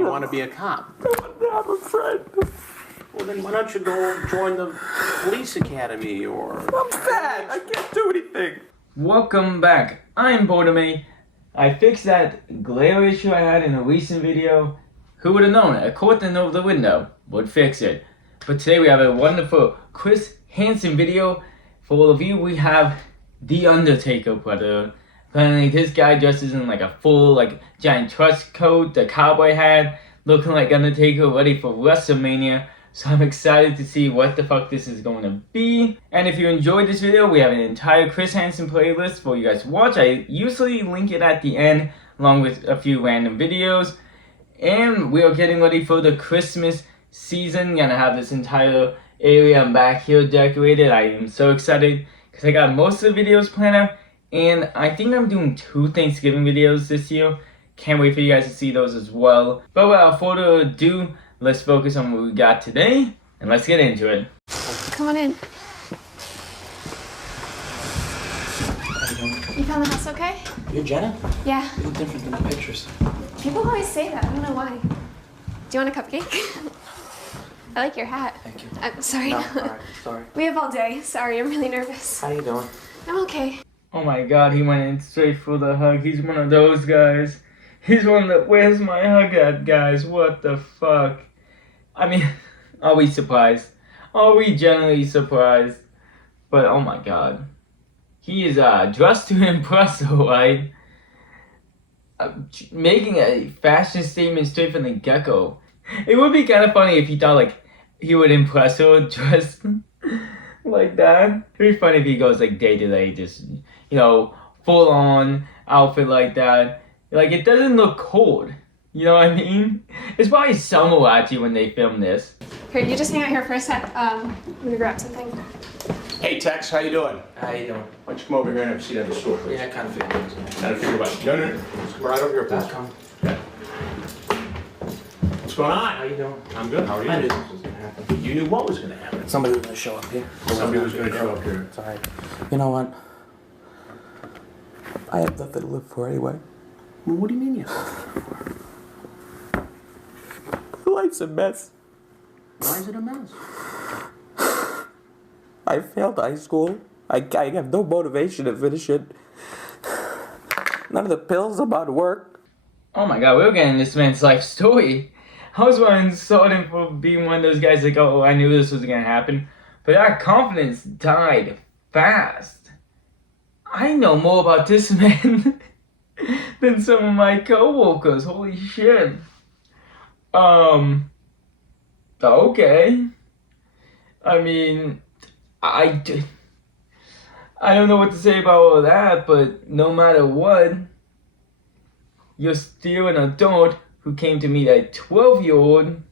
You want to be a cop? I'm a friend. Well, then why don't you go join the police academy or... I'm fat. I can't do anything. Welcome back. I'm BirdimeYT. I fixed that glare issue I had in a recent video. Who would have known? A curtain over the window would fix it. But today we have a wonderful Chris Hansen video. For all of you, we have the Undertaker Predator. Apparently this guy dresses in like a full giant trench coat, the cowboy hat, looking like Undertaker, ready for WrestleMania. So I'm excited to see what the fuck this is going to be. And if you enjoyed this video, we have an entire Chris Hansen playlist for you guys to watch. I usually link it at the end, along with a few random videos. And we are getting ready for the Christmas season. Gonna have this entire area back here decorated. I am so excited because I got most of the videos planned out. And I think I'm doing 2 Thanksgiving videos this year. Can't wait for you guys to see those as well. But without further ado, let's focus on what we got today, and let's get into it. Come on in. You found the house okay? You're Jenna? Yeah. You look different than the pictures. People always say that. I don't know why. Do you want a cupcake? I like your hat. Thank you. I'm sorry. No, alright, sorry. We have all day. Sorry, I'm really nervous. How you doing? I'm okay. Oh my god, he went in straight for the hug. He's one of those guys. He's one that, where's my hug at, guys? What the fuck? I mean, are we surprised? Are we generally surprised? But oh my god. He is dressed to impress, alright? Making a fashion statement straight from the get-go. It would be kind of funny if he thought he would impress her dressed like that. It'd be funny if he goes day to day, just, full on outfit like that. It doesn't look cold. You know what I mean? It's probably summer actually when they film this. Here, you just hang out here for a sec. I'm gonna grab something. Hey, Tex, how you doing? How you doing? Why don't you come over here and have a seat at the store, please? Yeah, I kind of figured it was gonna Kind of figure what? No. Just come right over here, please. come. Yeah. What's going on? How you doing? I'm good. How are you? I knew this was gonna happen. You knew what was going to happen. Somebody was gonna show up here. Somebody was going to show up here. It's alright. You know what? I have nothing to live for anyway. Well, what do you mean you? Life's a mess. Why is it a mess? I failed high school. I have no motivation to finish it. None of the pills about work. Oh my god, we're getting this man's life story. I was wanting to insult him for being one of those guys oh, I knew this was gonna happen. But that confidence died fast. I know more about this man than some of my coworkers. Holy shit. Okay. I mean, I don't know what to say about all that, but no matter what, you're still an adult who came to meet a 12-year-old.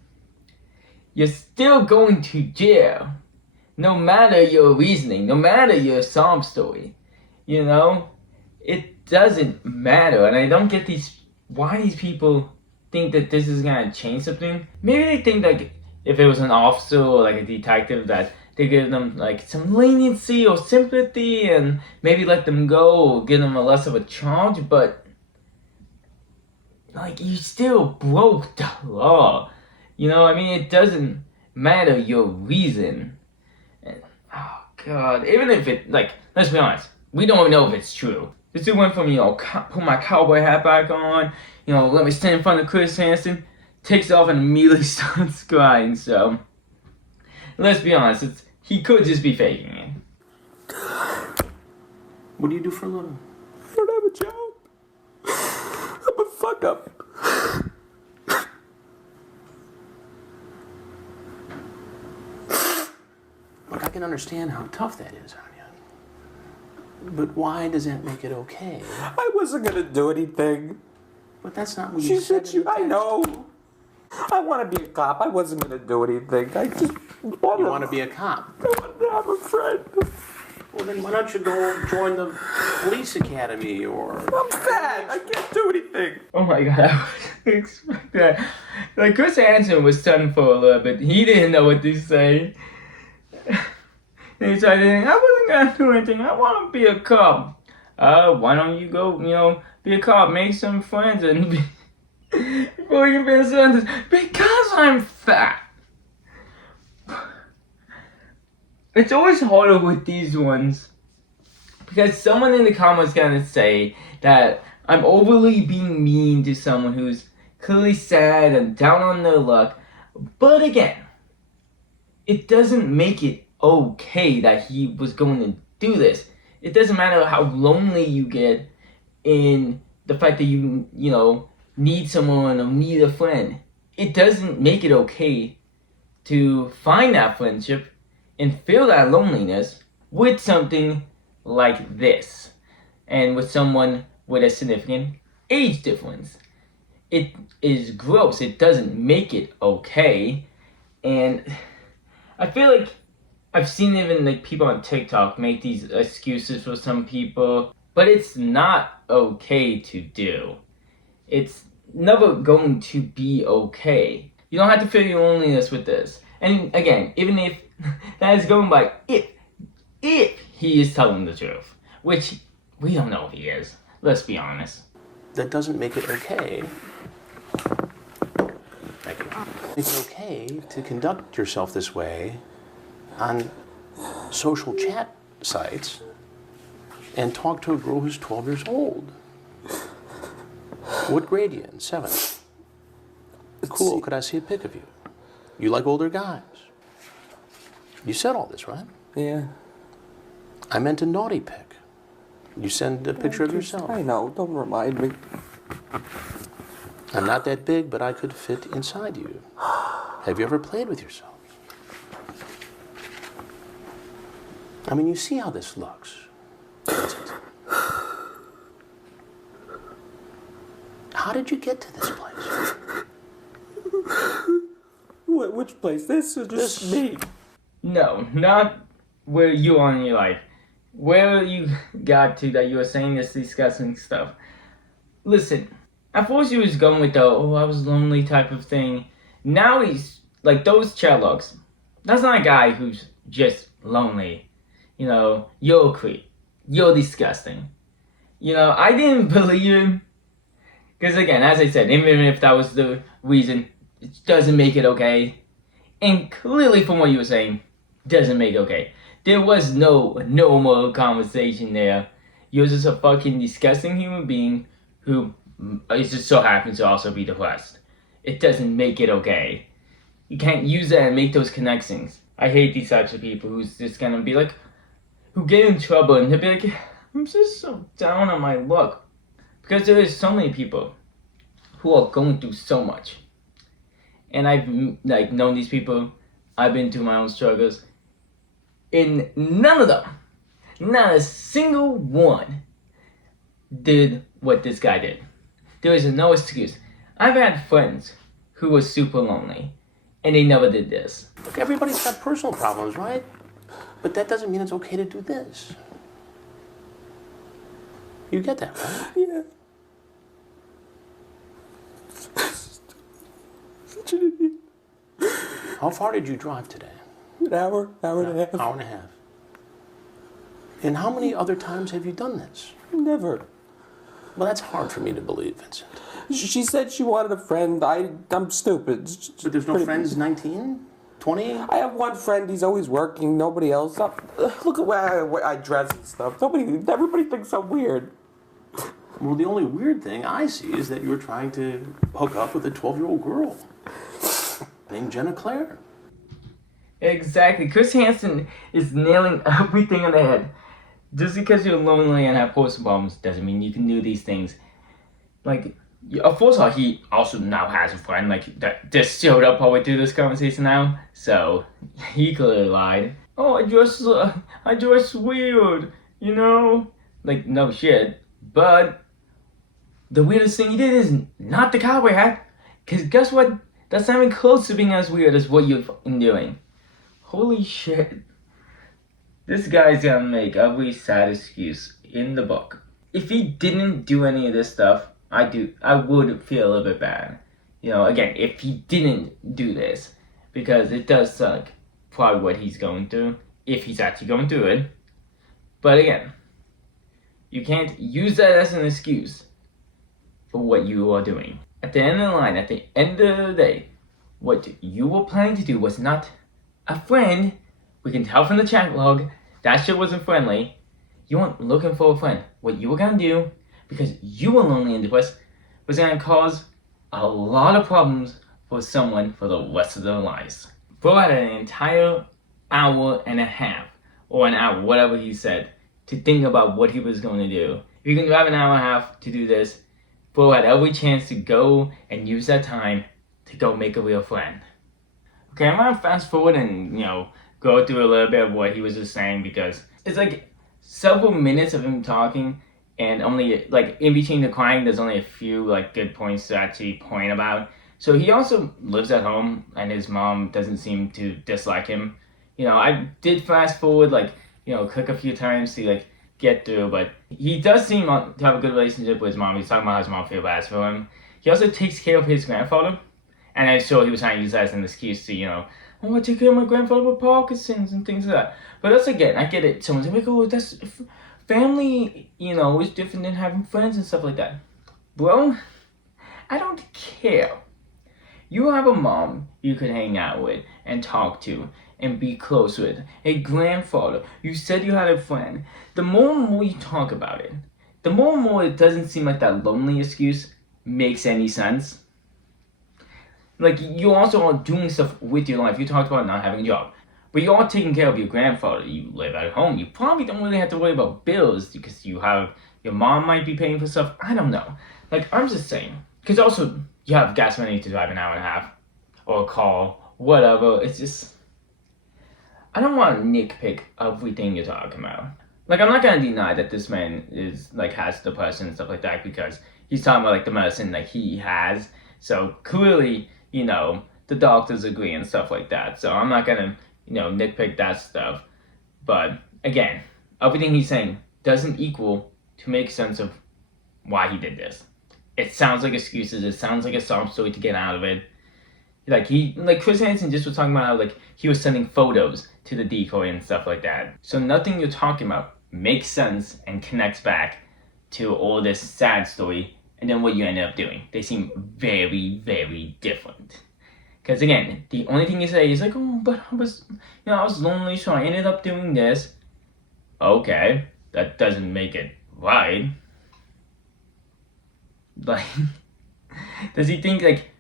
You're still going to jail. No matter your reasoning, no matter your sob story. It doesn't matter. And I don't get why these people think that this is gonna change something. Maybe they think if it was an officer or a detective that they give them some leniency or sympathy and maybe let them go or give them a less of a charge, but you still broke the law. It doesn't matter your reason. And, oh god, even if it let's be honest, we don't know if it's true. This dude went from put my cowboy hat back on, let me stand in front of Chris Hansen, takes off and immediately starts crying. So let's be honest, he could just be faking it. What do you do for a living? I don't have a job. I'm a fuck up. Look, I can understand how tough that is on you. But why does that make it okay? I wasn't gonna do anything. But that's not what She you said. said I know. I want to be a cop. I wasn't gonna do anything. I just You want to be a cop? I'm a friend. Well, then why don't you go join the police academy or... I'm fat. I can't do anything. Oh my god, I wouldn't expect that. Chris Hansen was stunned for a little bit. He didn't know what to say. And he started thinking, I wasn't gonna do anything. I want to be a cop. Why don't you go, be a cop, make some friends, and Before you finish the sentence, because I'm fat. It's always harder with these ones because someone in the comments gonna say that I'm overly being mean to someone who's clearly sad and down on their luck. But again, it doesn't make it okay that he was going to do this. It doesn't matter how lonely you get in the fact that you need someone or need a friend. It doesn't make it okay to find that friendship and feel that loneliness with something like this and with someone with a significant age difference. It is gross. It doesn't make it okay. And I feel like I've seen even like people on TikTok make these excuses for some people, but it's not okay to do. It's never going to be okay. You don't have to feel your loneliness with this. And again, even if that is going by if he is telling the truth, which we don't know if he is. Let's be honest. That doesn't make it okay. It's okay to conduct yourself this way on social chat sites and talk to a girl who's 12 years old. What grade are you in? 7th. Cool. Could I see a pic of you? You like older guys. You said all this, right? Yeah. I meant a naughty pic. You send a picture of yourself. I know, don't remind me. I'm not that big, but I could fit inside you. Have you ever played with yourself? I mean, you see how this looks. How did you get to this place? Which place? This or just me? No, not where you are in your life. Where you got to that you were saying this disgusting stuff. Listen, at first you was going with the, oh, I was lonely type of thing. Now he's, like, those chat logs. That's not a guy who's just lonely. You're a creep. You're disgusting. I didn't believe him. Because again, as I said, even if that was the reason, it doesn't make it okay. And clearly from what you were saying, doesn't make it okay. There was no normal conversation there. You're just a fucking disgusting human being who it just so happens to also be depressed. It doesn't make it okay. You can't use that and make those connections. I hate these types of people who's just gonna be like, who get in trouble and they'll be like, I'm just so down on my luck. Because there is so many people who are going through so much. And I've known these people. I've been through my own struggles. And none of them, not a single one, did what this guy did. There is no excuse. I've had friends who were super lonely, and they never did this. Look, everybody's got personal problems, right? But that doesn't mean it's okay to do this. You get that, right? Yeah. Such an idiot. How far did you drive today? An hour and a half. Hour and a half. And how many other times have you done this? Never. Well, that's hard for me to believe, Vincent. She said she wanted a friend. I'm stupid. But there's no friends 19? 20? I have one friend. He's always working. Nobody else. Look at where I dress and stuff. Everybody thinks I'm weird. Well, the only weird thing I see is that you're trying to hook up with a 12-year-old girl named Jenna Claire. Exactly. Chris Hansen is nailing everything on the head. Just because you're lonely and have personal problems doesn't mean you can do these things. Like, of course, he also now has a friend that just showed up halfway through this conversation now. So he clearly lied. Oh, I dress weird, Like, no shit. But the weirdest thing he did is not the cowboy hat. Because guess what? That's not even close to being as weird as what you're fucking doing. Holy shit. This guy's gonna make every sad excuse in the book. If he didn't do any of this stuff, I would feel a little bit bad. Again, if he didn't do this. Because it does suck probably what he's going through. If he's actually going through it. But again, you can't use that as an excuse for what you are doing. at the end of the line, at the end of the day, what you were planning to do was not a friend. We can tell from the chat log, that shit wasn't friendly. You weren't looking for a friend. What you were gonna do, because you were lonely and depressed, was gonna cause a lot of problems for someone for the rest of their lives. Bro had an entire hour and a half, or an hour, whatever he said, to think about what he was going to do. If you can drive an hour and a half to do this, Bro had every chance to go and use that time to go make a real friend. Okay, I'm gonna fast forward and, go through a little bit of what he was just saying, because it's like several minutes of him talking, and only, like, in between the crying, there's only a few, like, good points to actually point about. So he also lives at home, and his mom doesn't seem to dislike him. I did fast forward, like, click a few times to, like, get through, but he does seem to have a good relationship with his mom. He's talking about how his mom feels bad for him. He also takes care of his grandfather, and I'm sure he was trying to use that as an excuse to, oh, I take care of my grandfather with Parkinson's and things like that. But that's, again, I get it. Someone's like, oh, that's family, is different than having friends and stuff like that. Bro, I don't care. You have a mom you could hang out with and talk to and be close with. A grandfather. You said you had a friend. The more and more you talk about it, the more and more it doesn't seem like that lonely excuse makes any sense. Like, you also are doing stuff with your life. You talked about not having a job. But you are taking care of your grandfather. You live at home. You probably don't really have to worry about bills because your mom might be paying for stuff. I don't know. Like, I'm just saying. Because also, you have gas money to drive an hour and a half. Or a call. Whatever. It's just... I don't want to nitpick everything you're talking about. Like, I'm not going to deny that this man is, like, has depression and stuff like that, because he's talking about, like, the medicine that he has. So, clearly, the doctors agree and stuff like that. So, I'm not going to, nitpick that stuff. But, again, everything he's saying doesn't equal to make sense of why he did this. It sounds like excuses. It sounds like a sob story to get out of it. Like Chris Hansen just was talking about how, like, he was sending photos to the decoy and stuff like that. So nothing you're talking about makes sense and connects back to all this sad story and then what you ended up doing. They seem very, very different. Because again, the only thing you say is like, oh, but I was lonely, so I ended up doing this. Okay, that doesn't make it right. Like, does he think, like,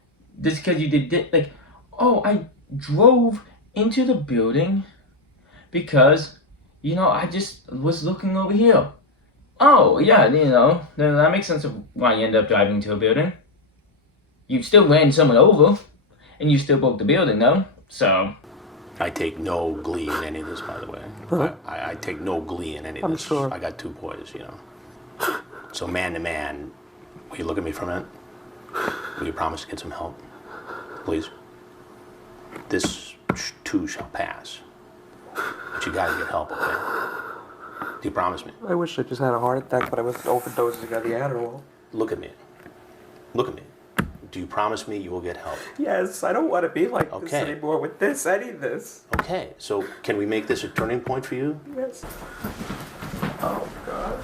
just because you did, like, oh, I drove into the building because, I just was looking over here. Oh, yeah, then that makes sense of why you end up driving to a building. You still ran someone over, and you still broke the building, though, so... I take no glee in any of this, by the way. Huh? I take no glee in any of this. I'm sure. I got 2 boys, So man to man, will you look at me for a minute? Will you promise to get some help? Please. This too shall pass. But you gotta get help, okay? Do you promise me? I wish I just had a heart attack, but I was overdosing on the Adderall. Look at me. Look at me. Do you promise me you will get help? Yes, I don't want to be like this Okay. anymore with this. I need this. Okay, so can we make this a turning point for you? Yes. Oh, God.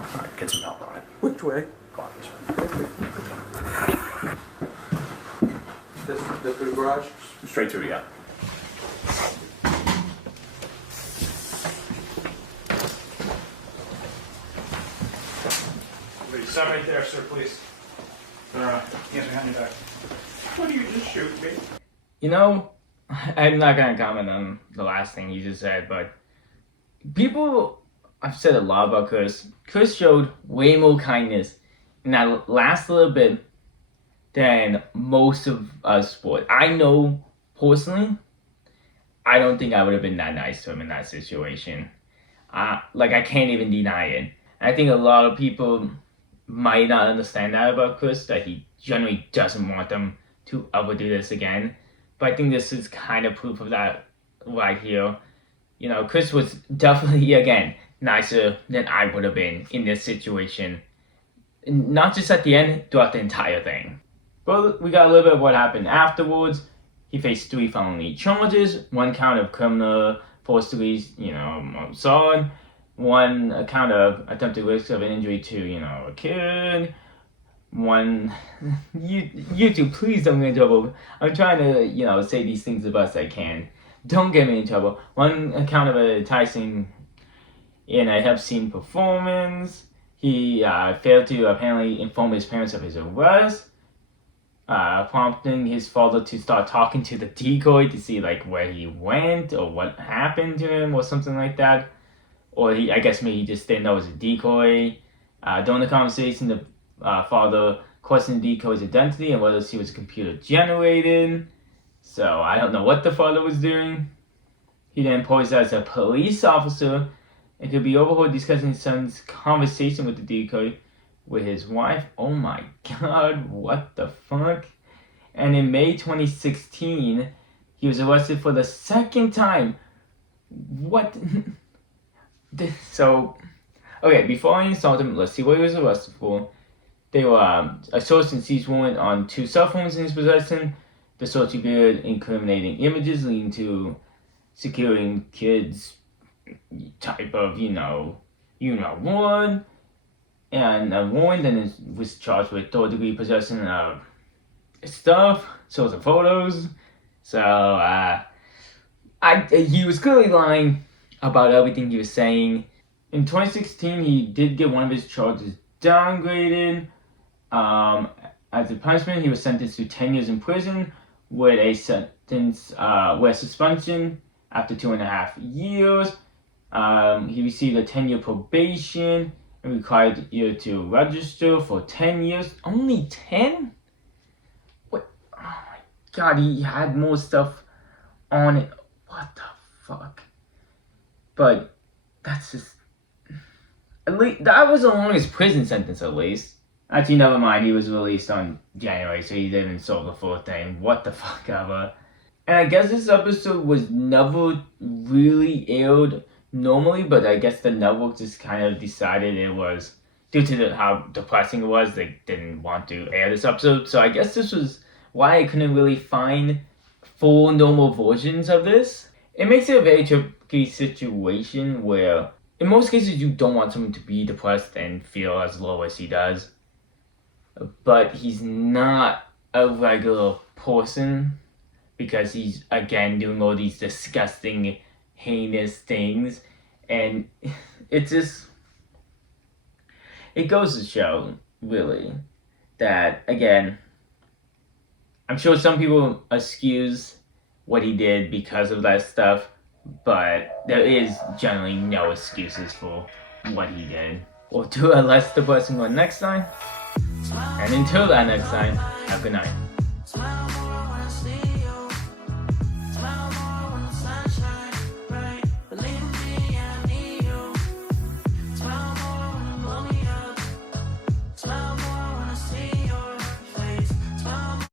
All right, get some help, all right? Which way? Go on this way. This through the garage? Straight through, yeah. Stop right there, sir, please. Hands behind your back. What do you just shoot me? I'm not going to comment on the last thing you just said, but I've said a lot about Chris. Chris showed way more kindness in that last little bit than most of us would. I know, personally, I don't think I would have been that nice to him in that situation. I can't even deny it. I think a lot of people might not understand that about Chris, that he generally doesn't want them to ever do this again. But I think this is kind of proof of that right here. Chris was definitely, again, nicer than I would have been in this situation. Not just at the end, throughout the entire thing. But we got a little bit of what happened afterwards. He faced 3 felony charges, 1 count of criminal forcibly, assault. One account of attempted risk of an injury to, a kid. One, YouTube, please don't get me in trouble. I'm trying to, say these things the best I can. Don't get me in trouble. One account of a Tyson in a have seen performance. He failed to apparently inform his parents of his arrest, prompting his father to start talking to the decoy to see like where he went or what happened to him or something like that. Or I guess maybe he just didn't know it was a decoy. During the conversation, the father questioned the decoy's identity and whether she was computer generated. So I don't know what the father was doing. He then posed as a police officer and could be overheard discussing his son's conversation with the decoy with his wife. Oh my god, what the fuck? And in May 2016, he was arrested for the second time. What? So, okay, before I insult him, let's see what he was arrested for. They were a source and seized warrant on 2 cell phones in his possession. The search revealed incriminating images leading to securing kids type of, what, and a warrant, and was charged with 3rd-degree possession of stuff, sorts of photos. So, he was clearly lying about everything he was saying. In 2016, he did get one of his charges downgraded. As a punishment, he was sentenced to 10 years in prison with a sentence, with suspension after 2.5 years. He received a 10-year probation and required you to register for 10 years. Only 10? What? Oh my god, he had more stuff on it. What the fuck? But that's just... At least, that was the longest prison sentence, at least. Actually, never mind, he was released on January, so he didn't solve the full thing. What the fuck ever. And I guess this episode was never really aired normally, but I guess the network just kind of decided it was, due to how depressing it was, they didn't want to air this episode. So I guess this was why I couldn't really find full normal versions of this. It makes it a very tricky situation where, in most cases, you don't want someone to be depressed and feel as low as he does. But he's not a regular person because he's, again, doing all these disgusting, heinous things. And it just... It goes to show, really, that, again, I'm sure some people excuse what he did because of that stuff, but there is generally no excuses for what he did. We'll do a less depressing one next time. And until that next time, have a good night.